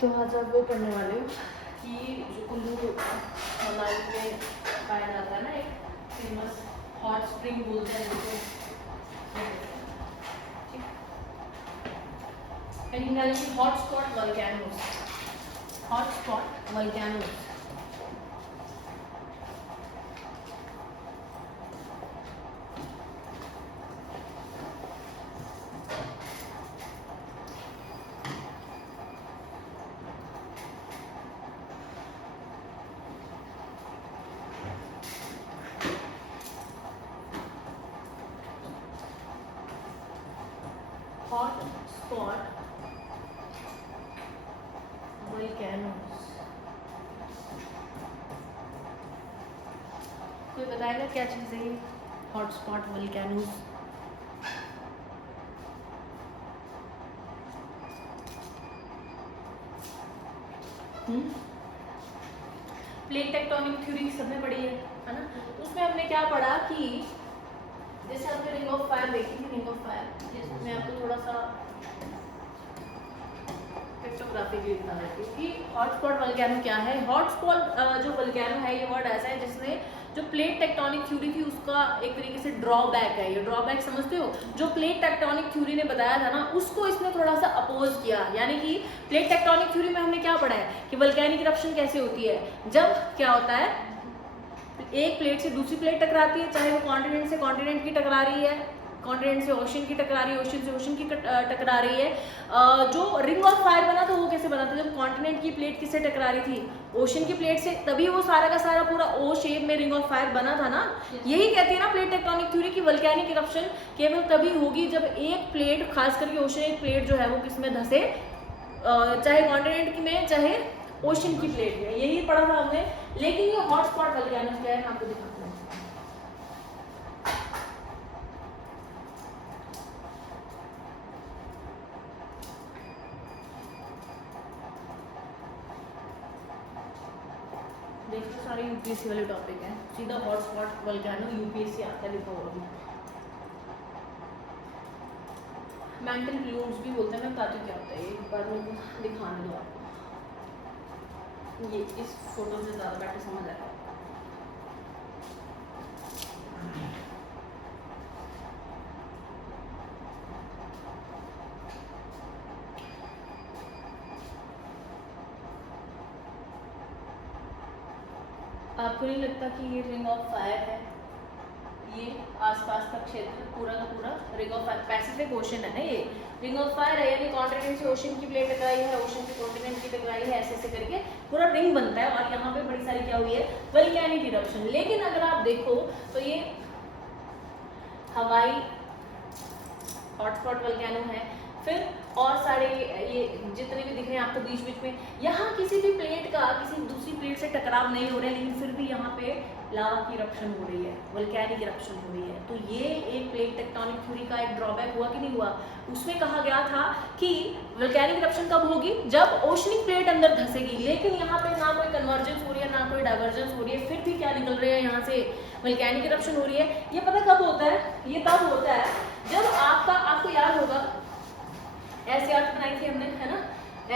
तो आज आप वो पढ़ने वाले हो कि जो कुल्लू मनाली में पाया जाता है ना एक फेमस हॉट स्प्रिंग बोलते हैं जिसे, hot spot volcanoes, hot spot volcanoes. Hot spot volcanoes. कोई बताएगा क्या चीज़ है ये hot spot volcanoes? Plate tectonic theory सबने पढ़ी है ना? उसमें हमने क्या पढ़ा कि जैसे आपने रिंग ऑफ फायर देखी थी, रिंग ऑफ फायर जिसमें आपको थोड़ा सा पिक्टोग्राफी भी दिखा देती हूँ कि हॉटस्पॉट वोल्केनो क्या है। हॉटस्पॉट जो वोल्केनो है, ये वर्ड ऐसा है जिसने जो प्लेट टेक्टोनिक थ्योरी थी उसका एक तरीके से ड्रॉबैक है। ये ड्रॉबैक समझते हो? जो प्लेट टेक्टोनिक थ्योरी ने बताया था ना, उसको इसने थोड़ा सा अपोज किया। यानी कि प्लेट टेक्टोनिक थ्योरी में हमने क्या पढ़ा है कि वोल्केनिक इरप्शन कैसे होती है, जब क्या होता है एक प्लेट से दूसरी प्लेट टकराती है, चाहे वो कॉन्टिनेंट से कॉन्टिनेंट की टकरा रही है, कॉन्टिनेंट से ओशन की टकरा रही है, ओशन से ओशन की टकरा रही है। जो रिंग ऑफ फायर बना था वो कैसे बना था? जब कॉन्टिनेंट की प्लेट किससे टकरा रही थी? ओशन की प्लेट से, तभी वो सारा का सारा पूरा ओ शेप में रिंग ऑफ फायर बना था ना। यही कहती है ना प्लेट टेक्टोनिक थ्योरी की वोल्केनिक इरप्शन केवल तभी होगी जब एक प्लेट, खास करके ओशन प्लेट जो है वो किसमें धसे, चाहे कॉन्टिनेंट में चाहे ओशन की प्लेट में। यही पढ़ा था हमने। लेकिन ये हॉटस्पॉट वोल्केनोस क्या है, मैं आपको दिखाता हूँ। देखो सारे यूपीएससी वाले टॉपिक हैं, सीधा हॉटस्पॉट वोल्केनो यूपीएससी आता है, लिखा हुआ भी। मेंटल ब्लूम्स भी बोलते हैं, मैं बताती हूँ क्या होता है, एक बार मेरे को दिखाने दो आपको। ये इस फोटो से ज़्यादा बेटर समझ आएगा। आपको नहीं लगता कि ये रिंग ऑफ फायर है? ये आसपास का क्षेत्र पूरा का पूरा ring of fire, Pacific ocean है ना ये, रिंग ऑफ फायर है। यानी कॉन्टिनेंट से ओशन की प्लेट टकराई है, ओशन से कॉन्टिनेंट की टकराई है, ऐसे ऐसे करके पूरा रिंग बनता है। और यहाँ पे बड़ी सारी क्या हुई है, वोल्केनिक इरप्शन। लेकिन अगर आप देखो तो ये हवाई हॉटस्पॉट वोल्केनो है। फिर और सारे ये जितने भी दिख रहे हैं आपको बीच बीच में, यहाँ किसी भी प्लेट का किसी दूसरी प्लेट से टकराव नहीं हो रहा है, लेकिन फिर भी यहाँ पे लावा की इरप्शन हो रही है, वोल्केनिक इरप्शन हो रही है। तो ये एक प्लेट टेक्टोनिक थ्योरी का एक ड्रॉबैक हुआ कि नहीं हुआ? उसमें कहा गया था कि वोल्केनिक इरप्शन कब होगी? जब ओशनिक प्लेट अंदर धंसेगी। लेकिन यहाँ पे ना कोई कन्वर्जेंस हो रही है, ना कोई डाइवर्जेंस हो रही है, फिर भी क्या निकल रहे हैं यहाँ से, वोल्केनिक इरप्शन हो रही है। ये पता कब होता है? ये तब होता है जब आपको याद होगा ऐसे अर्थ बनाई थी हमने, है ना?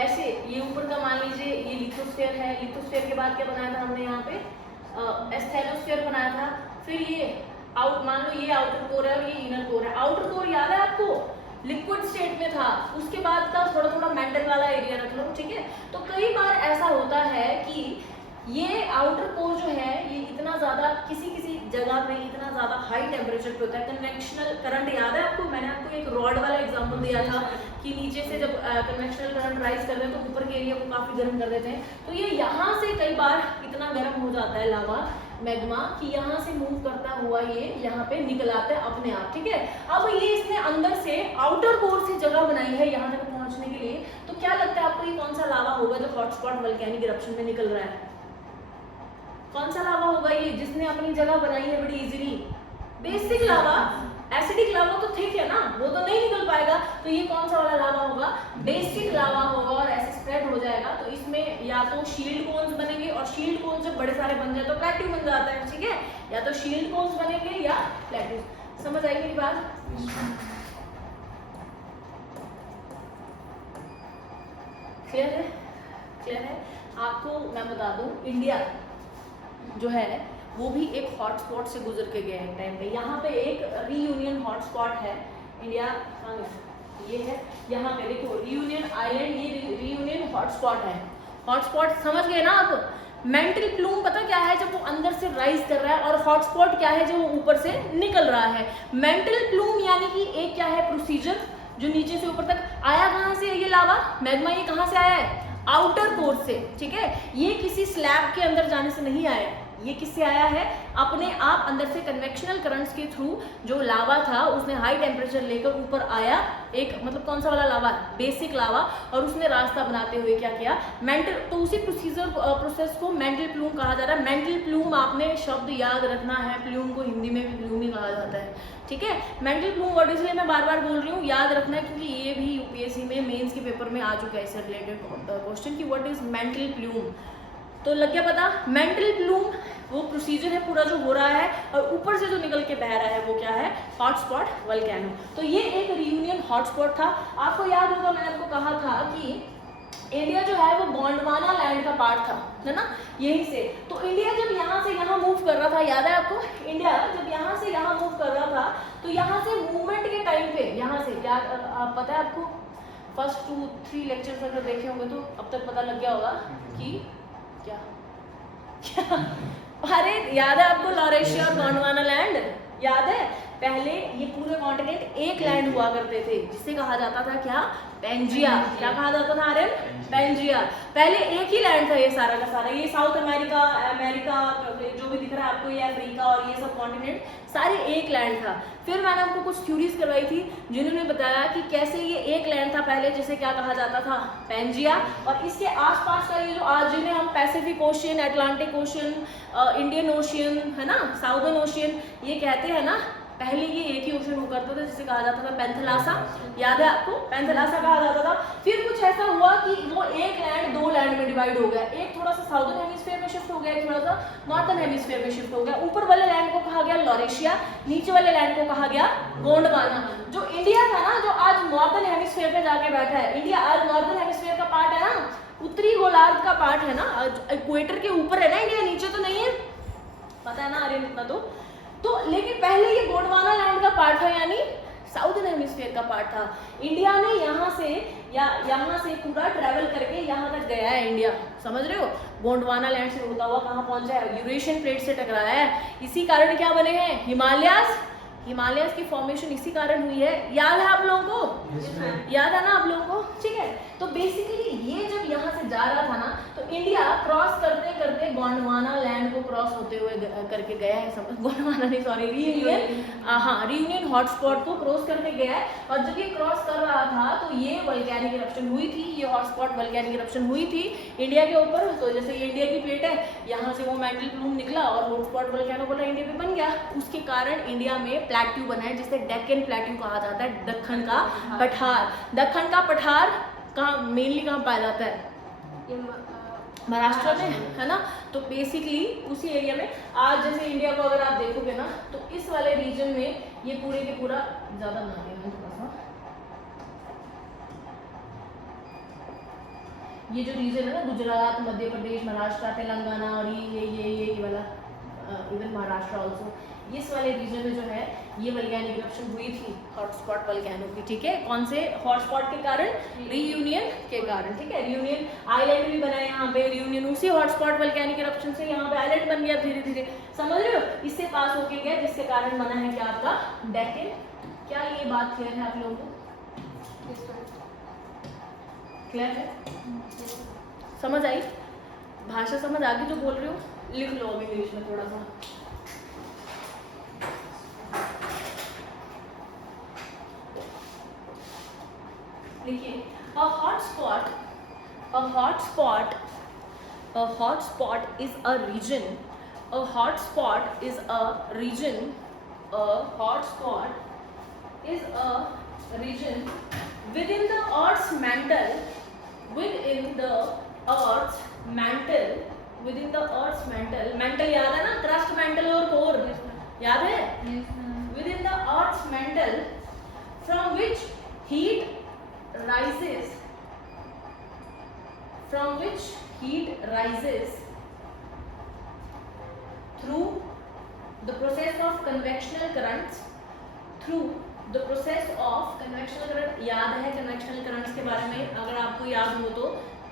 ऐसे ये ऊपर का मान लीजिए ये लिथोस्फीयर है, लिथोस्फीयर के बाद क्या बनाया था हमने यहाँ पे? एस्थेनोस्फीयर बनाया था। फिर ये मान लो ये आउटर कोर है और ये इनर कोर है। आउटर कोर याद है आपको? लिक्विड स्टेट में था, उसके बाद का थोड़ा थोड़ा मेंटल वाला एरिया रख लो, ठीक है? तो कई बार ऐसा होता है कि ये आउटर कोर जो है ये इतना ज्यादा किसी किसी जगह पे इतना ज्यादा हाई टेम्परेचर पे होता है। कन्वेक्शनल करंट याद है आपको? मैंने आपको एक रॉड वाला एग्जांपल दिया था कि नीचे से जब कन्वेक्शनल करंट राइज करते हैं तो ऊपर के एरिया को काफी गर्म कर देते हैं। तो ये यहाँ से कई बार इतना गर्म हो जाता है लावा मैग्मा कि यहाँ से मूव करता हुआ ये यहाँ पे निकल आता है अपने आप, ठीक है? अब ये इसने अंदर से आउटर कोर से जगह बनाई है यहाँ तक पहुंचने के लिए। तो क्या लगता है आपको ये कौन सा लावा होगा जो हॉटस्पॉट वोल्केनिक इरप्शन में निकल रहा है? कौन सा लावा होगा ये जिसने अपनी जगह बनाई है बड़ी इजीली? बेसिक लावा। एसिडिक लावा तो ठीक है ना, वो तो नहीं निकल पाएगा। तो ये कौन सा वाला लावा होगा? बेसिक लावा होगा और ऐसे स्प्रेड हो जाएगा। तो इसमें या तो शील्ड कोन्स बनेंगे, और शील्ड कोन्स जब बड़े सारे बन जाए तो प्लेट्यू बन जाता है, ठीक है? या तो शील्ड कोन्स बनेंगे या प्लेट्यू। समझ आई मेरी बात? क्लियर है? क्लियर है? आपको मैं बता दूं, इंडिया जो है वो भी एक हॉटस्पॉट से गुजर के गया है टाइम पे। यहाँ पे एक रीयूनियन हॉटस्पॉट है इंडिया, ये है यहाँ पे देखो रीयूनियन आइलैंड, ये रीयूनियन हॉटस्पॉट है। हॉटस्पॉट समझ गए ना आप? मेंटल प्लूम पता क्या है? जब वो अंदर से राइज कर रहा है, और हॉटस्पॉट क्या है? जब वो ऊपर से निकल रहा है। मेंटल प्लूम यानी कि एक क्या है? प्रोसीजर जो नीचे से ऊपर तक आया। कहाँ से ये लावा मैग्मा, ये कहाँ से आया है? आउटर कोर से, ठीक है? ये किसी स्लैब के अंदर जाने से नहीं आया, ये किससे आया है? अपने आप अंदर से कन्वेक्शनल करंट्स के थ्रू जो लावा था उसने हाई टेम्परेचर लेकर ऊपर आया, एक मतलब कौन सा वाला लावा? बेसिक लावा, और उसने रास्ता बनाते हुए क्या किया? मेंटल, तो उसी प्रोसेस को मेंटल प्लूम कहा जा रहा है। मेंटल प्लूम आपने शब्द याद रखना है, प्लूम को हिंदी में भी प्लूम ही कहा जाता है, ठीक है? मेंटल प्लूम वर्ड इसलिए मैं बार बार बोल रही हूँ, याद रखना है, क्योंकि ये भी यूपीएससी में मेंस के पेपर में आ चुका है इससे रिलेटेड क्वेश्चन कि व्हाट इज मेंटल प्लूम। तो लग गया पता? मेंटल प्लूम वो प्रोसीजर है पूरा जो हो रहा है, और ऊपर से जो निकल के बह रहा है वो क्या है? Hotspot volcano. तो ये एक रियूनियन हॉटस्पॉट था। आपको याद होगा मैंने आपको कहा था कि इंडिया जो है वो गोंडवाना लैंड का पार्ट था, है ना? यहीं से तो इंडिया जब यहाँ से यहाँ मूव कर रहा था, याद है आपको? इंडिया जब यहाँ से यहाँ मूव कर रहा था, तो यहाँ से मूवमेंट के टाइम पे यहाँ से क्या पता है आपको? फर्स्ट 2-3 लेक्चर्स अगर देखे होंगे तो अब तक पता लग गया होगा कि क्या क्या अरे याद है आपको लॉरेशिया और गोंडवाना लैंड? याद है? पहले ये पूरे कॉन्टिनेंट एक लैंड हुआ करते थे जिसे कहा जाता था क्या? पेंजिया। क्या कहा जाता था आर्यन? पेंजिया। पहले एक ही लैंड था ये सारा का सारा, ये साउथ अमेरिका, अमेरिका जो भी दिख रहा है आपको, ये अफ्रीका और ये सब कॉन्टिनेंट सारे एक लैंड था। फिर मैंने आपको कुछ थ्योरीज करवाई थी जिन्होंने बताया कि कैसे ये एक लैंड था पहले, जिसे क्या कहा जाता था? पेंजिया। और इसके आसपास का ये जो आज जिन्हें हम Pacific ocean, Atlantic ocean, Indian ocean, है ना, साउदर्न ओशियन ये कहते हैं ना, पहले ये एक ही ओशन हुआ करता था जिसे कहा जाता था पेंथलासा। याद है आपको? पेंथलासा कहा जाता था। फिर कुछ ऐसा हुआ कि वो एक लैंड दो लैंड में डिवाइड हो गया, एक थोड़ा सा साउदर्न हेमिस्फीयर में शिफ्ट हो गया, एक थोड़ा सा नॉर्थर्न हेमिस्फीयर में शिफ्ट हो गया। ऊपर वाले लैंड को कहा गया लॉरेशिया, नीचे वाले लैंड को कहा गया गोंडवाना। जो इंडिया था ना, जो आज नॉर्थर्न हेमिस्फीयर में जाके बैठा है, इंडिया आज नॉर्थर्न हेमिस्फीयर का पार्ट है ना, उत्तरी गोलार्ध का पार्ट है ना, इक्वेटर के ऊपर है ना इंडिया, नीचे तो नहीं है, पता है ना आर्यन इतना तो लेकिन पहले ये गोंडवाना लैंड का पार्ट था, यानी साउदर्न हेमिस्फीयर का पार्ट था। इंडिया ने यहाँ से पूरा ट्रैवल करके यहाँ तक गया है इंडिया, समझ रहे हो? गोंडवाना लैंड से होता हुआ कहाँ पहुंचा है? यूरेशियन प्लेट से टकराया है। इसी कारण क्या बने हैं? हिमालयास की फॉर्मेशन इसी कारण हुई है। याद है आप लोगों को? याद है ना आप लोगों को? ठीक है। तो बेसिकली ये जब यहाँ से जा रहा था ना, तो इंडिया क्रॉस करते करते गोंडवाना लैंड को क्रॉस होते हुए करके गया है, गोंडवाना नहीं सॉरी रीयूनियन हॉटस्पॉट को क्रॉस करके गया है। और जब ये क्रॉस कर रहा था तो ये वोल्केनिक इरप्शन हुई थी, ये हॉटस्पॉट वोल्केनिक इरप्शन हुई थी इंडिया के ऊपर। तो जैसे ये इंडिया की प्लेट है, यहाँ से वो मेंटल प्लूम निकला और हॉटस्पॉट वोल्केनो बोला इंडिया पे बन गया। उसके कारण इंडिया में प्लेट्यू बना है जिसे डेक्कन प्लेट्यू कहा जाता है, दक्खन का पठार। दक्खन का पठार कहाँ मेनली कहाँ पाया जाता है? महाराष्ट्र में, है ना? तो बेसिकली उसी एरिया में आज जैसे इंडिया को अगर आप देखोगे ना, तो इस वाले रीजन में ये पूरे के पूरा ज्यादा बना दिया थोड़ा सा, ये जो रीजन है ना, गुजरात, मध्य प्रदेश, महाराष्ट्र, तेलंगाना और ये वाला इवन महाराष्ट्र ऑल्सो, इस वाले रीजन में जो है ये वोल्केनिक इरप्शन हुई थी हॉटस्पॉट वोल्केनो की। ठीक है, कौन से हॉटस्पॉट के कारण? रीयूनियन के कारण। ठीक है, रीयूनियन आइलैंड भी बना है यहाँ पे, रीयूनियन उसी हॉटस्पॉट वोल्केनिक इरप्शन से यहाँ पे आइलैंड बन गया धीरे धीरे, समझ रहे हो? इससे पास होके गया जिसके कारण बना है क्या आपका डेक्कन। क्या ये बात क्लियर है आप लोगों को? क्लियर है? समझ आई? भाषा समझ आ गई जो बोल रही हूँ? लिख लो अभी इंग्लिश में थोड़ा सा। देखिए, a hotspot is a region. A hotspot is a region. A hotspot is a region within the Earth's mantle. Within the Earth's mantle. Mantle याद है ना? क्रस्ट mantle और कोर याद है? Within the Earth's mantle, from which heat rises from which heat rises through the process of convectional currents, through the process of convectional current। याद है convectional currents के बारे में, अगर आपको याद हो तो,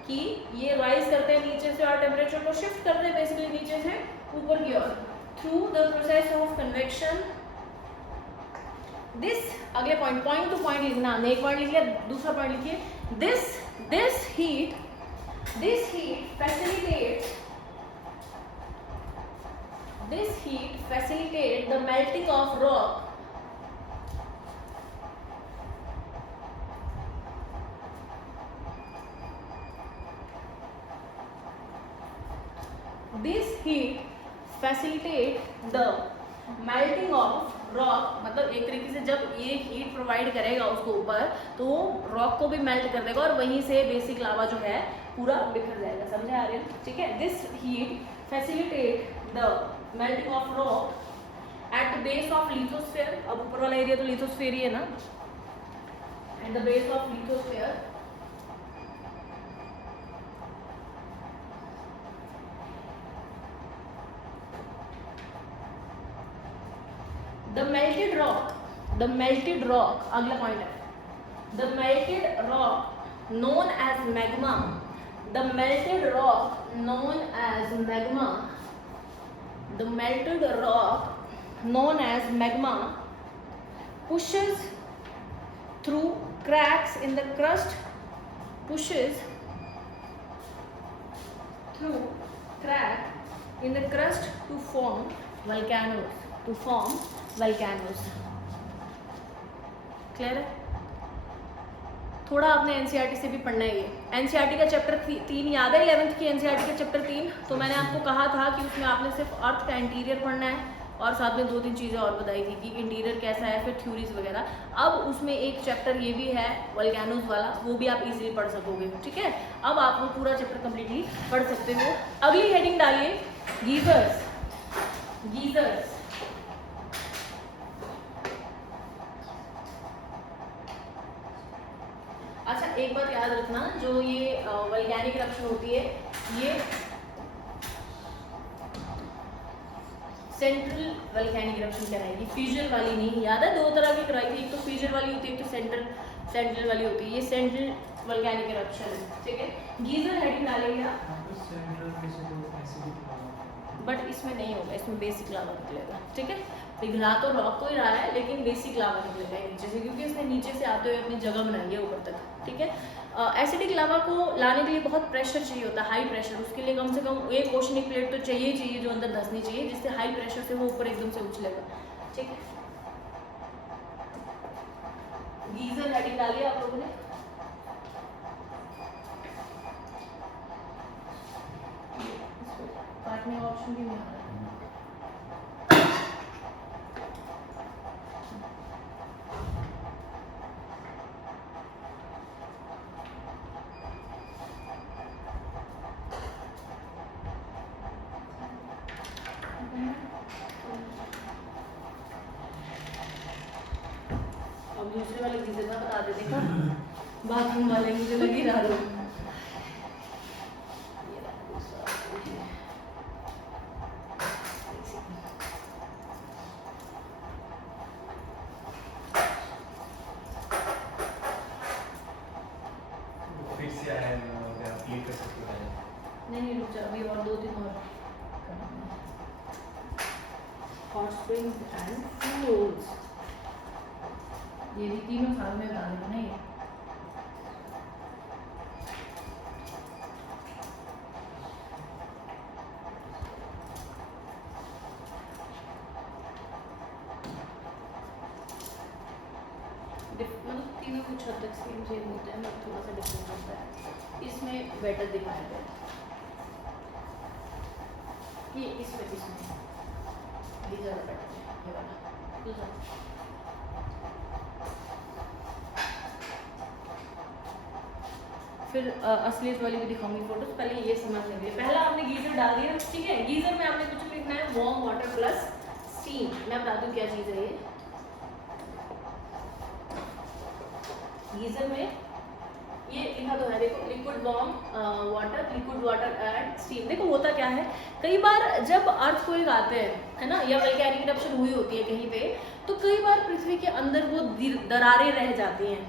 कि ये राइज करते हैं नीचे से और टेम्परेचर को शिफ्ट करते हैं बेसिकली नीचे से ऊपर की ओर, through the process of convection. This, अगले पॉइंट टू पॉइंट लिखना, हमने एक पॉइंट लिख लिया, दूसरा पॉइंट लिखिए, this heat facilitate the melting of rock मतलब एक तरीके से जब ये हीट प्रोवाइड करेगा उसको ऊपर, तो वो रॉक को भी मेल्ट कर देगा और वहीं से बेसिक लावा जो है पूरा बिखर जाएगा। समझे आर्यन? ठीक है। This heat facilitate the melting of rock at the base of lithosphere. अब ऊपर वाला एरिया तो लिथोस्फीयर ही है ना, at the base of lithosphere the melted rock, अगला पॉइंट है, the melted rock known as magma, the melted rock known as magma pushes through cracks in the crust, to form volcanoes। Clear है? थोड़ा आपने NCERT से भी पढ़ना है। ये एनसीईआरटी का चैप्टर 3 याद है, 11th की एनसीईआरटी का चैप्टर 3। तो मैंने आपको कहा था कि उसमें आपने सिर्फ अर्थ का इंटीरियर पढ़ना है और साथ में 2-3 चीज़ें और बताई थी कि इंटीरियर कैसा है, फिर थ्योरीज वगैरह। अब उसमें एक चैप्टर ये भी है वोल्केनोज वाला, वो भी आप इजीली पढ़ सकोगे। ठीक है, अब आप वो पूरा चैप्टर कंप्लीटली पढ़ सकते हो। अगली हेडिंग डालिए, गीजर्स। अच्छा, एक बात याद रखना, जो ये वैज्ञानिक इरप्शन होती है, ये सेंट्रल वोल्केनिक इरप्शन कहलाएगी, फ्यूजन वाली नहीं। याद है 2 तरह की कराई थी, एक तो फ्यूजन वाली होती है, एक तो सेंट्रल वाली होती है। ये सेंट्रल वोल्केनिक इरप्शन है। ठीक है, गीजर हेडिंग डालेंगे आप, बट इसमें नहीं होगा, इसमें बेसिक लावा निकलेगा। ठीक है, पिघला तो रॉक को ही रहा है, लेकिन बेसिक लावा निकलेगा नीचे से, क्योंकि इसने नीचे से आते हुए अपनी जगह बनाई है ऊपर तक। ठीक है, एसिडिक लावा को लाने के लिए बहुत प्रेशर चाहिए होता है, हाई प्रेशर। उसके लिए कम से कम एक ओशनिक प्लेट तो चाहिए जो अंदर धंसनी चाहिए, जिससे हाई प्रेशर से वो ऊपर एकदम से उछलेगा। ठीक है, गीजर हेडिंग डालिए आप लोगों ने। काटने का ऑप्शन भी नहीं आ रहा है। अब दूसरे वाले गीजर में बता दे, देखा बाथरूम वाले मुझे लगी रहा है। नहीं रुक जा, अभी और 2-3 और हॉट स्प्रिंग्स एंड पूल्स, ये भी तीनों साल में बता देना ये। मतलब तीनों कुछ हद तक सेम होते हैं, मतलब थोड़ा सा डिफरेंस होता है। इसमें बेटर दिखाया गया ये, इसमें ये ज़्यादा बेटर है, ये वाला। फिर असलियत वाली भी दिखाऊंगी फोटोज, पहले ये समझ लेंगे। पहला आपने गीजर डाल दिया। ठीक है, गीजर में आपने कुछ लिखना है, वार्म वाटर प्लस स्टीम। मैं बता दूं क्या चीज़ है ये। गीजर में ये लिखा तो है देखो, लिक्विड वाटर एंड स्टीम। देखो होता क्या है, कई बार जब अर्थक्वेक आते हैं, है ना, या वोल्केनिक इरप्शन हुई होती है कहीं पे, तो कई बार पृथ्वी के अंदर वो दरारें रह जाती हैं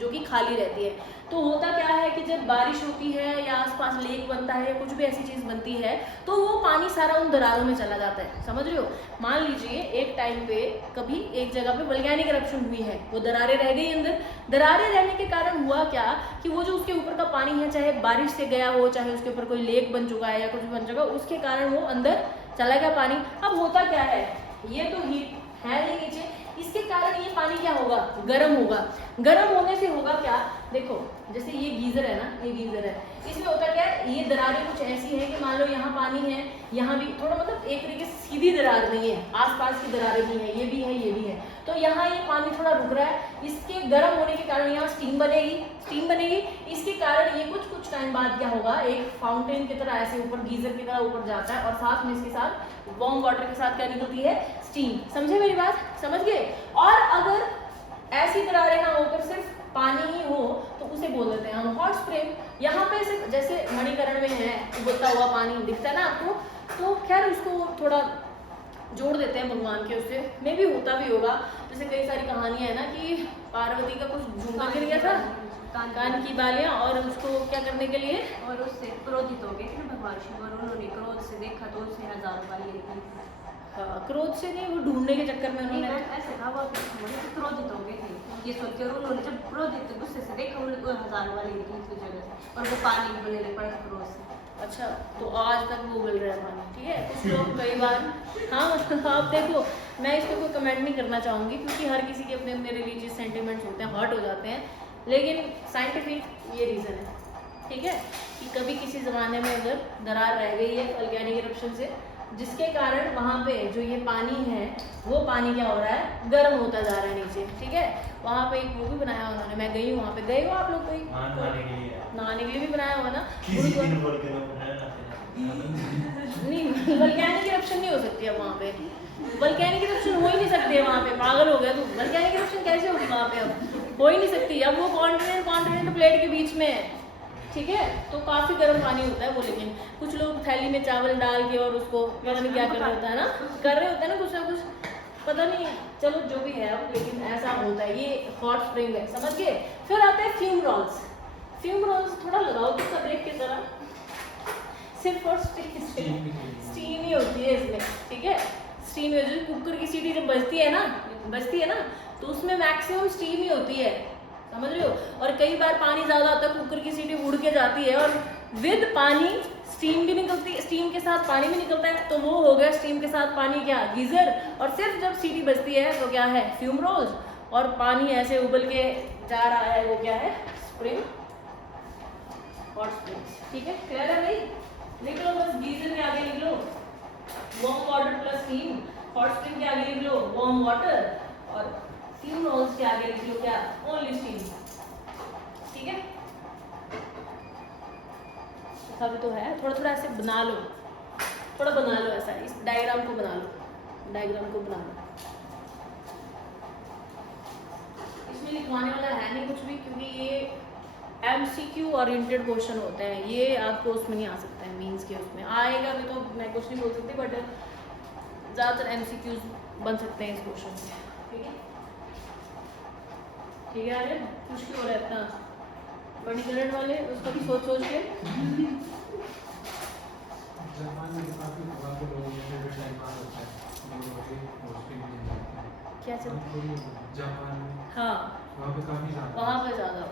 जो कि खाली रहती है। तो होता क्या है कि जब बारिश होती है या आसपास लेक बनता है, कुछ भी ऐसी चीज बनती है, तो वो पानी सारा उन दरारों में चला जाता है। समझ रहे हो? मान लीजिए एक टाइम पे कभी एक जगह पे वोल्केनिक इरप्शन हुई है, वो दरारें रह गई अंदर। दरारें रहने के कारण हुआ क्या कि वो जो उसके ऊपर का पानी है, चाहे बारिश से गया हो, चाहे उसके ऊपर कोई लेक बन चुका है या कुछ बन चुका है, उसके कारण वो अंदर चला गया पानी। अब होता क्या है, ये तो हीट है ही नीचे, इसके कारण ये पानी क्या होगा, गर्म होगा। गर्म होने से होगा क्या, देखो जैसे ये गीजर है ना, ये गीजर है, इसमें होता क्या है, ये दरारें कुछ ऐसी है कि मान लो यहाँ पानी है, यहाँ भी थोड़ा, मतलब एक तरीके से सीधी दरार नहीं है, आसपास की दरारें भी है, ये भी है, ये भी है, तो यहाँ ये पानी थोड़ा रुक रहा है। इसके गर्म होने के कारण यहाँ स्टीम बनेगी। इसके कारण ये कुछ टाइम बाद क्या होगा, एक फाउंटेन की तरह ऐसे ऊपर, गीजर की तरह ऊपर जाता है, और साथ में इसके साथ वार्म वाटर के साथ क्या निकलती है, स्टीम। समझे मेरी बात, समझ गए? और अगर ऐसी दरारें ना होकर सिर्फ पानी ही हो तो उसे बोल देते हैं हम हॉट स्प्रिंग। यहाँ पे सिर्फ जैसे मणिकरण में है उबलता हुआ पानी दिखता है ना आपको, तो खैर उसको थोड़ा जोड़ देते हैं भगवान के, उससे मे भी होता भी होगा। जैसे कई सारी कहानियां है ना कि पार्वती का कुछ झुमका गिर गया था, कान की बालियां, और उसको क्या करने के लिए, और उससे क्रोधित हो गए थे भगवान शिव, और उन्होंने क्रोध से देखा तो उससे 1000 बालियां निकली। क्रोध से नहीं, वो ढूंढने के चक्कर में उन्होंने ऐसे कहा, वो क्रोधित हो गए थे ये सोच के, और उन्होंने जब क्रोधित गुस्से से देखा, उनको 1000 बालियां निकली थी जगह से, और वो पानी में बने पड़ा क्रोध से। अच्छा, तो आज तक वो मिल रहा है पानी, ठीक है। कुछ लोग कई बार, हाँ मतलब आप देखो, मैं इस पर कोई कमेंट नहीं करना चाहूँगी क्योंकि हर किसी के अपने अपने रिलीजियस सेंटिमेंट्स होते हैं, हर्ट हो जाते हैं, लेकिन साइंटिफिक ये रीज़न है, ठीक है, कि कभी किसी ज़माने में अगर दरार रह गई है वोल्केनिक इरप्शन से, जिसके कारण वहाँ पे जो ये पानी है, वो पानी क्या हो रहा है, गर्म होता जा रहा है नीचे, ठीक है। वहाँ पे एक वो भी बनाया उन्होंने, मैं गई हूँ वहाँ पे, गए हो आप लोग? कोई नहाने के लिए भी बनाया हुआ ना, नहीं वोल्केनिक इरप्शन नहीं हो सकती है वहाँ पे, वोल्केनिक इरप्शन हो ही नहीं सकती है वहाँ पे, पागल हो गया तू, वोल्केनिक इरप्शन कैसे होगी वहाँ पे, अब हो ही नहीं सकती। अब वो कॉन्टिनेंट प्लेट के बीच में है, ठीक है, तो काफ़ी गर्म पानी होता है वो, लेकिन कुछ लोग थैली में चावल डाल के और उसको पता नहीं क्या कर रहे होता है ना, कर रहे होते हैं ना कुछ ना कुछ, पता नहीं, चलो जो भी है अब, लेकिन ऐसा होता है, ये हॉट स्प्रिंग है, समझ गए। फिर आते हैं फ्यूम रोल्स। फ्यूम रोल्स थोड़ा लगाओ तो सब देख की तरह, सिर्फ और स्टीम ही होती है इसमें, ठीक है, स्टीम ही होती है। कुकर की सीटी जब बजती है ना, तो उसमें मैक्सिमम स्टीम ही होती है, समझ रहे हो। और कई बार पानी ज़्यादा आता है, कुकर की सीटी उड़ के जाती है, और विद पानी स्टीम भी निकलती है, स्टीम के साथ पानी भी निकलता है, तो वो हो गया स्टीम के साथ पानी क्या, गीजर। और सिर्फ जब सीटी बजती है तो क्या है, फ्यूम रोल्स, और पानी ऐसे उबल के जा रहा है, वो क्या है, स्प्रिंग, हॉट स्प्रिंग, ठीक है। क्लियर है भाई? लिख लो बस, गीजर के आगे लिख लो warm water plus steam, hot spring के आगे लिख लो वार्म वाटर, और फ्यूम रोल्स के आगे लिख लो क्या, ओनली स्टीम, ठीक है। अभी तो है, थोड़ा थोड़ा ऐसे बना लो, थोड़ा बना लो ऐसा, इस डायग्राम को बना लो, इसमें लिखवाने वाला है नहीं कुछ भी, क्योंकि ये MCQ ओरिएंटेड क्वेश्चन होते हैं, ये आपको उसमें नहीं आ सकता है, मीन्स के उसमें आएगा भी तो मैं कुछ नहीं बोल सकती, बट ज़्यादातर MCQs बन सकते हैं इस क्वेश्चन से, ठीक है। ठीक है, अरे कुछ क्यों हो रहा है इतना, मणिकरण वाले उसका भी सोच सोच के क्या चल, हाँ वहाँ पे ज़्यादा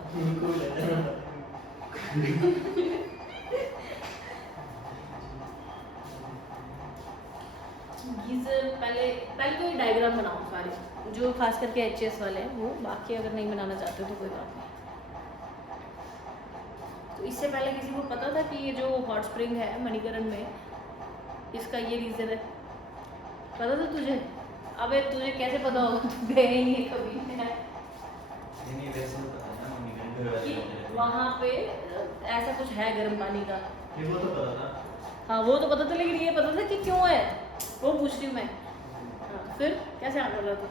गीजर, पहले तो ये डायग्राम बनाओ सारे, जो खास करके HS वाले हैं वो, बाकी अगर नहीं बनाना चाहते तो कोई बात नहीं। तो इससे पहले किसी को पता था कि ये जो हॉट स्प्रिंग है मणिकरण में, इसका ये रीज़न है, पता था तुझे? अबे तुझे कैसे पता होगा, तू गए ही नहीं कभी, नहीं वैसे तो पता है ना मणिकरण कि वहाँ पे ऐसा कुछ है गर्म पानी का, ये वो तो पता था। हाँ वो तो पता था, लेकिन ये पता था कि क्यों है, वो पूछ रही हूँ मैं। हाँ, फिर कैसे आंसर रहा था?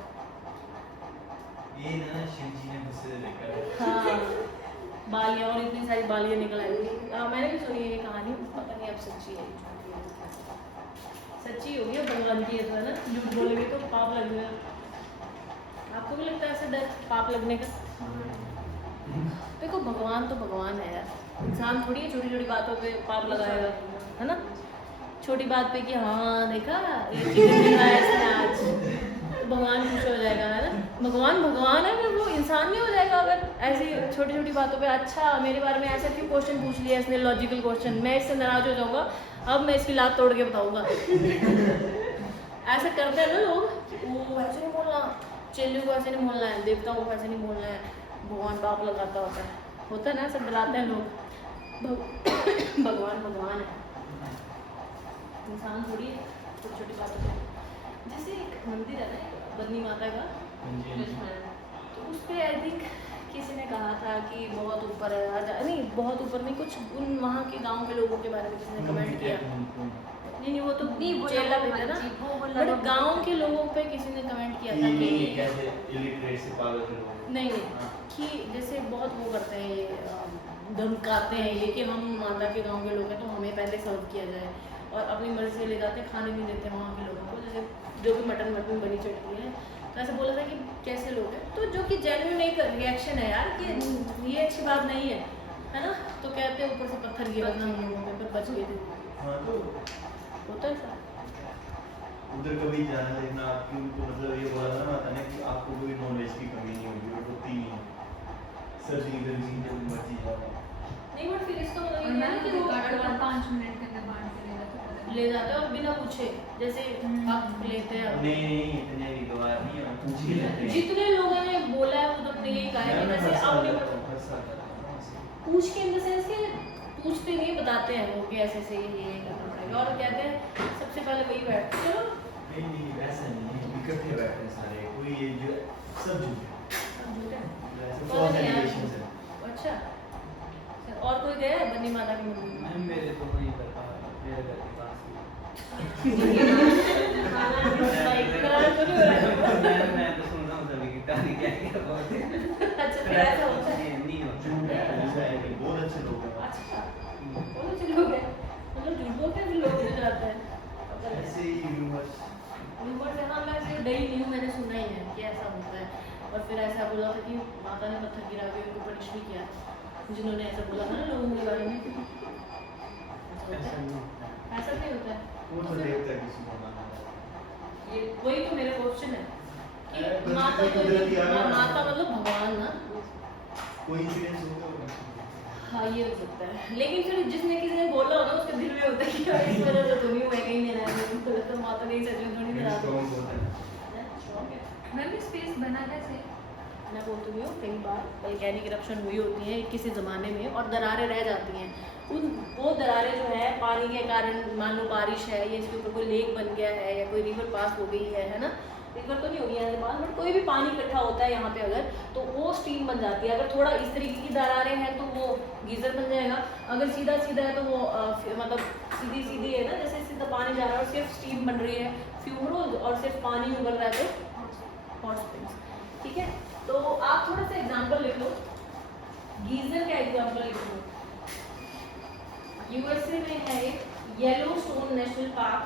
ये ना शिव जी ने मुझसे देखा। हाँ बालियाँ और इतनी सारी बालियाँ निकल आएंगी। मैंने भी सुनी है ये कहानी, पता नहीं अब सच्ची है झूठी है। सच्ची होगी भगवान की है ना, झूठ बोलेंगे तो पाप लगेगा। आपको भी लगता है ऐसे डर पाप लगने का? देखो भगवान तो भगवान है यार, इंसान थोड़ी है छोटी छोटी बातों पे पाप लगाएगा, है ना। छोटी बात पे कि हाँ देखा ये चिकन दिखाया इसने आज, तो भगवान खुश हो जाएगा, है ना। भगवान भगवान है फिर वो इंसान नहीं हो जाएगा अगर ऐसी छोटी छोटी बातों पे। अच्छा मेरे बारे में ऐसा क्यों क्वेश्चन पूछ लिया इसने, लॉजिकल क्वेश्चन, मैं इससे नाराज हो जाऊंगा, अब मैं इसकी लात तोड़ के बताऊंगा। ऐसा करते हैं ना लोग, वो ऐसे नहीं बोलना, चेल्लू को ऐसे नहीं बोलना है, देवताओं को ऐसे नहीं बोलना है, भगवान पाप लगाता होता है ना, सब डराते हैं लोग। भगवान भगवान है, इंसान थोड़ी है छोटी छोटी बातों पे। जैसे एक मंदिर है ना बदनी माता का, तो उस पर आई थिंक किसी ने कहा था कि बहुत ऊपर है, नहीं बहुत ऊपर नहीं, कुछ उन वहाँ के गांव के लोगों के बारे में किसी ने कमेंट किया। नहीं वो तो नहीं, वो चेला लोगों भेजा ना, जी, वो बट लोगों गांव के लोगों पे किसी ने कमेंट किया था कि कैसे इलिटरेट से पागल लोग। नहीं हाँ। कि जैसे बहुत वो करते हैं ये धमकाते हैं ये कि हम माता के गांव के लोग हैं तो हमें पहले सर्व किया जाए, और अपनी मर्जी से ले जाते हैं, खाने नहीं देते वहाँ के लोगों को, जैसे जो भी मटन बनी चटनी है। तो ऐसे बोला था कि कैसे लोग हैं, तो जो कि जेन्युइन एक रिएक्शन है यार कि ये अच्छी बात नहीं है ना। तो कहते हैं ऊपर से पत्थर गिरा था हम लोगों पे, पर बच गए थे। हाँ तो होता है ऐसा। उधर कभी जाना देखना आपकी उनको मतलब ये बोला था ना माता ने कि आपको कोई नॉलेज की कमी नहीं होगी, और होती नहीं है। सर्दी गर्मी जब मर्जी जाओ। नहीं बट फिर इसका मतलब ये है ना कि वो 5 मिनट के अंदर बांध के ले जाते हैं और बिना पूछे, जैसे आप लेते हैं। नहीं इतने भी गवार नहीं है, पूछ ही लेते हैं। जितने लोगों ने बोला है वो तो अपने यही कहा है कि जैसे अपने पूछ के इन द सेंस के पूछते नहीं, बताते हैं वो कि ऐसे से ये करना पड़ेगा, और कहते हैं सबसे पहले वही बैठ चलो। नहीं वैसा नहीं है, इकट्ठे बैठे हैं सारे, कोई ये जो सब झूठे वैसे कौन है यार? रिलेशंस है। अच्छा और कोई गया है बन्नी माता के मंदिर में? मैम मेरे तो वहीं पर मेरे घर के पास मैं तो सुन रहा हूँ सभी की कहानी क्या बोलते हैं। अच्छा फिर ऐसा होता है। नहीं होता। झूठ है, ऐसा है कि बहुत अच्छे लोग हैं। अच्छा वो तो लोग हैं, मतलब झूठ बोलते हैं फिर लोग मिल जाते हैं। ऐसे ही यूनिवर्स ऊपर से हाँ मैं ऐसे डरी नहीं हूँ, मैंने सुना ही है कि ऐसा होता है। और फिर ऐसा बोला था कि माता ने पत्थर गिरा के उनको पनिश भी किया, जिन्होंने ऐसा बोला था ना लोगों के बारे में। ऐसा नहीं होता है। ऐसा नहीं होता है। कौन सा देवता है किसी को मानना है? ये वही तो मेरा क्वेश्चन है कि अरे, माता बच्चे को कुदरती आ गया ना। माता मतलब भगवान ना। कोई इंसिडेंस होगा हाँ ये हो सकता है, लेकिन फिर जिसने किसी ने बोला होगा उसके दिल में होता है कि यार इस वजह से तो नहीं हुआ, कहीं मेरा है तो माता नहीं सच में थोड़ी ना स्ट्रॉन्ग होता है। स्ट्रॉन्ग है। मैम ये स्पेस बना कैसे? मैं बोलती हूँ कई बार वैज्ञानिक इरप्शन हुई होती है किसी ज़माने में और दरारें रह जाती हैं। उन वो दरारें जो है पानी के कारण, मान लो बारिश है या इसके ऊपर कोई लेक बन गया है या कोई रिवर पास हो गई है ना, रिवर तो नहीं होगी यहाँ पास बट कोई भी पानी इकट्ठा होता है यहाँ पे अगर, तो वो स्टीम बन जाती है। अगर थोड़ा इस तरीके की दरारें हैं तो वो गीज़र बन जाएगा, अगर सीधा सीधा है तो वो मतलब सीधी सीधी है ना, जैसे सीधा पानी जा रहा है और सिर्फ स्टीम बन रही है, फ्यूमरोल और सिर्फ पानी उबल रहा है तो हॉट स्प्रिंग्स। ठीक है, तो आप थोड़ा सा एग्जाम्पल लिख लो, गीजर का एग्जाम्पल लिख लो। यूएसए में है एक येलोस्टोन नेशनल पार्क,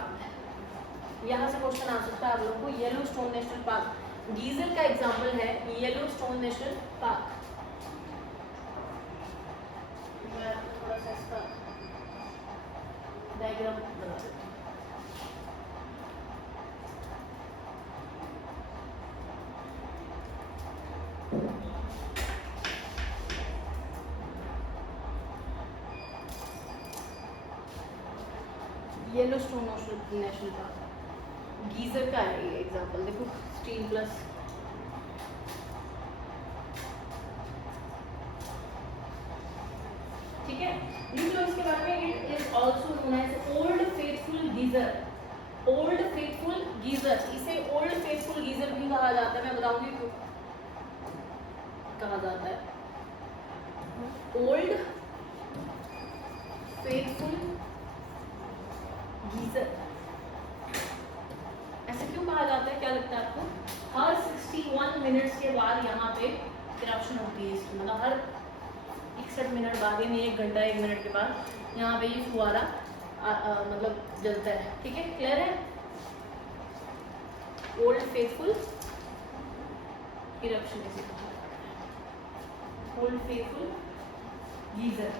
यहाँ से क्वेश्चन आ सकता है आप लोगों को। येलोस्टोन नेशनल पार्क गीजर का एग्जाम्पल है, येलोस्टोन नेशनल पार्क। मैं थोड़ा सा इसका डायग्राम बना देती हूँ। येलोस्टोन नेशनल पार्क गीजर का है ये एग्जांपल, देखो स्टीम प्लस ठीक है। लिख लो इसके बारे में, it is also known as Old Faithful Geyser. Old Faithful Geyser, इसे ओल्ड फेथफुल गीजर भी कहा जाता है, मैं बताऊंगी क्यों कहा जाता है। ओल्ड फेथफुल गीजर ऐसे क्यों कहा जाता है, क्या लगता है आपको? हर 61 मिनट्स के बाद यहाँ पे इरप्शन होती है इसकी, मतलब हर 61 मिनट बाद, यानी 1 घंटा 1 मिनट के बाद यहाँ पे ये फुहारा मतलब जलता है। ठीक है, क्लियर है? Old faithful eruption, old Faithful geyser.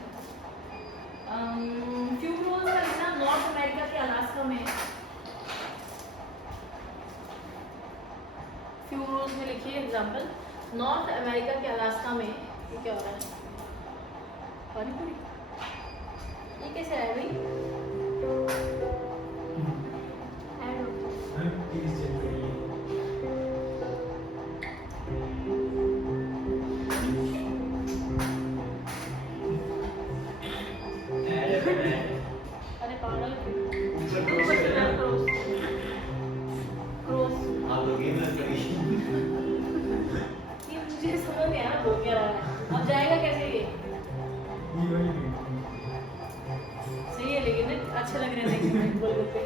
Fumaroles का लिखना नॉर्थ अमेरिका के अलास्का में, फ्यूमरोल्स में लिखिए एग्जांपल, नॉर्थ अमेरिका के अलास्का में। ये क्या हो रहा है? पानी पूरी, ये कैसे आया भाई? ऐड हो। अरे पागल, क्रॉस, आप लोग गेम लग रही ये मुझे समझ नहीं आया वो क्या रहा है। अब जाएगा कैसे ये? सही है लेकिन अच्छे लग रहे हैं देखने में गोलगप्पे।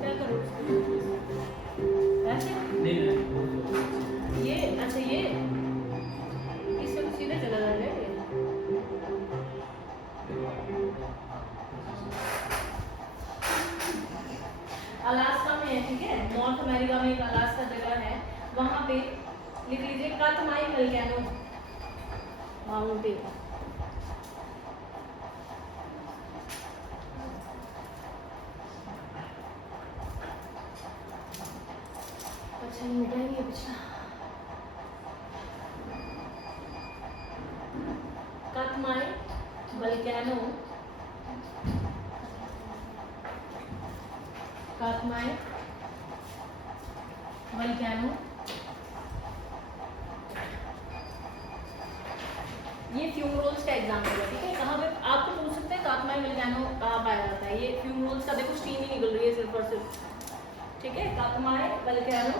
क्या करूँ ऐसे? ये अच्छा, ये इससे तो सीधे चला जाएगा ये। अलास्का में है, ठीक है, नॉर्थ अमेरिका में एक अलास्का जगह है, वहां पे लिख लीजिए कातमाई वोल्केनो माउंटेन। अच्छा, ये मिटाएंगे पिछला। कातमाई वोल्केनो, कातमाई वोल्केनो, ये फ्यूमरोल्स का एग्जाम्पल है। ठीक है, कहाँ पे आपको पूछ सकते हैं कातमाई वोल्केनो कहाँ पाया जाता है? ये फ्यूमरोल्स का देखो स्टीम ही निकल रही है सिर्फ और सिर्फ। ठीक है, कातमाई वोल्केनो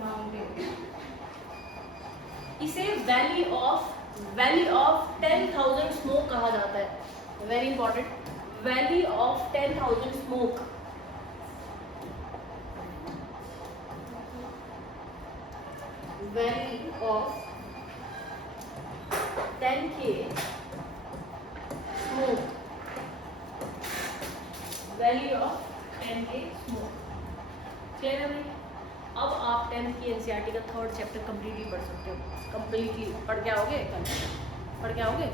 माउंटेन, इसे वैली ऑफ 10,000 स्मोक कहा जाता है। Very important, valley of 10,000 smoke. Valley of 10K smoke, valley of 10K smoke. Clear है भाई? अब आप 10th की एनसीईआरटी का 3rd चैप्टर कंप्लीटली पढ़ सकते हो। कंप्लीटली पढ़ के आओगे? कल पढ़ के आओगे?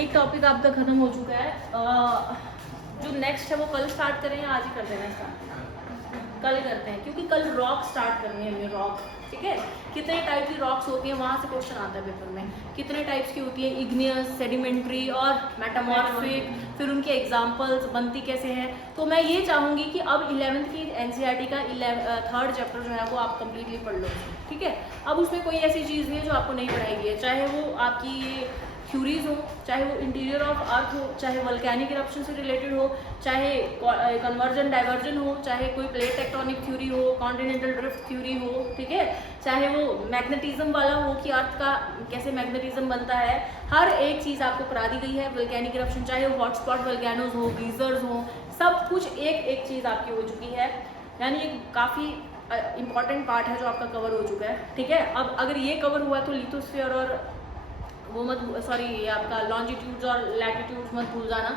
एक टॉपिक आपका खत्म हो चुका है। जो नेक्स्ट है वो कल स्टार्ट करें या आज ही कर देना स्टार्ट? कल करते हैं, क्योंकि कल रॉक स्टार्ट करनी है हमें। रॉक, ठीक है, कितने टाइप की रॉक्स होती हैं वहाँ से क्वेश्चन आता है पेपर में। कितने टाइप्स की होती है? इग्नियस, सेडिमेंट्री और मेटामॉर्फिक। फिर उनके एग्जांपल्स बनती कैसे हैं। तो मैं ये चाहूँगी कि अब 11th की एनसीईआरटी का 3rd चैप्टर जो है वो आप कंप्लीटली पढ़ लो। ठीक है, अब उसमें कोई ऐसी चीज़ नहीं है जो आपको नहीं पढ़ाई गई है, चाहे वो आपकी ये थ्योरीज हो, चाहे वो इंटीरियर ऑफ अर्थ हो, चाहे वोल्केनिक इरप्शन से रिलेटेड हो, चाहे कन्वर्जन डाइवर्जन हो, चाहे कोई प्लेट टेक्टोनिक थ्योरी हो, कॉन्टिनेंटल ड्रिफ्ट थ्योरी हो, ठीक है, चाहे वो मैग्नेटिज्म वाला हो कि अर्थ का कैसे मैग्नेटिज्म बनता है। हर एक चीज़ आपको करा दी गई है। वोल्केनिक इरप्शन, चाहे वो हॉटस्पॉट वोल्केनोज हो, गीजर्स हो, सब कुछ एक एक चीज़ आपकी हो चुकी है। यानी ये काफ़ी इंपॉर्टेंट पार्ट है जो आपका कवर हो चुका है। ठीक है, अब अगर ये कवर हुआ तो लिथोस्फीयर और वो मत, सॉरी, आपका लॉन्जिट्यूड्स और लैटिट्यूड्स मत भूल जाना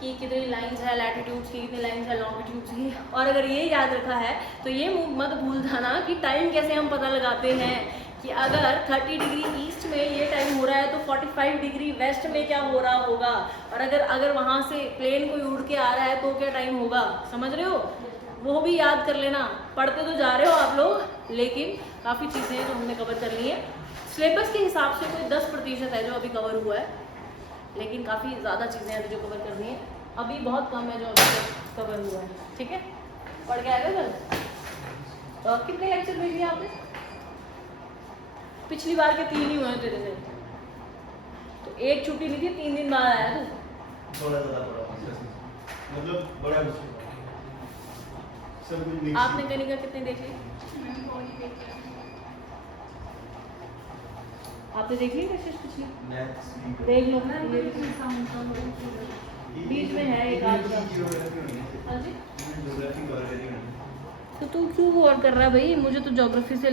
कि कितनी लाइंस है लैटिट्यूड्स की, कितनी लाइंस है लॉन्गिट्यूड्स की। और अगर ये याद रखा है तो ये मत भूल जाना कि टाइम कैसे हम पता लगाते हैं कि अगर 30 डिग्री ईस्ट में ये टाइम हो रहा है तो 45 डिग्री वेस्ट में क्या हो रहा होगा, और अगर वहाँ से प्लेन कोई उड़ के आ रहा है तो क्या टाइम होगा। समझ रहे हो? वो भी याद कर लेना। पढ़ते तो जा रहे हो आप लोग, लेकिन काफ़ी चीज़ें हैं जो हमने कवर कर ली हैं। सिलेबस के हिसाब से कोई 10% है जो अभी कवर हुआ है, लेकिन काफ़ी ज़्यादा चीज़ें हैं जो कवर करनी है। अभी बहुत कम है जो अभी तक कवर हुआ है। ठीक है, पढ़ के आएगा कल। कितने लेक्चर भेजिए आपने? पिछली बार के 3 ही हुए हैं तेरे से, तो एक छुट्टी नहीं थी, 3 दिन बाद आया तू। थोड़ा ज़्यादा पड़ा, मतलब बड़ा मुश्किल सब कुछ मिक्स। आपने कनिका कितने देख लिए? आपने देख ली कोशिश पिछली? देख लो ना, ये बीच में है एक आध का। हाँ जी, ज्योग्राफी कवर करी मैंने। तो तू क्यों वॉर कर रहा है भाई? मुझे तो ज्योग्राफी से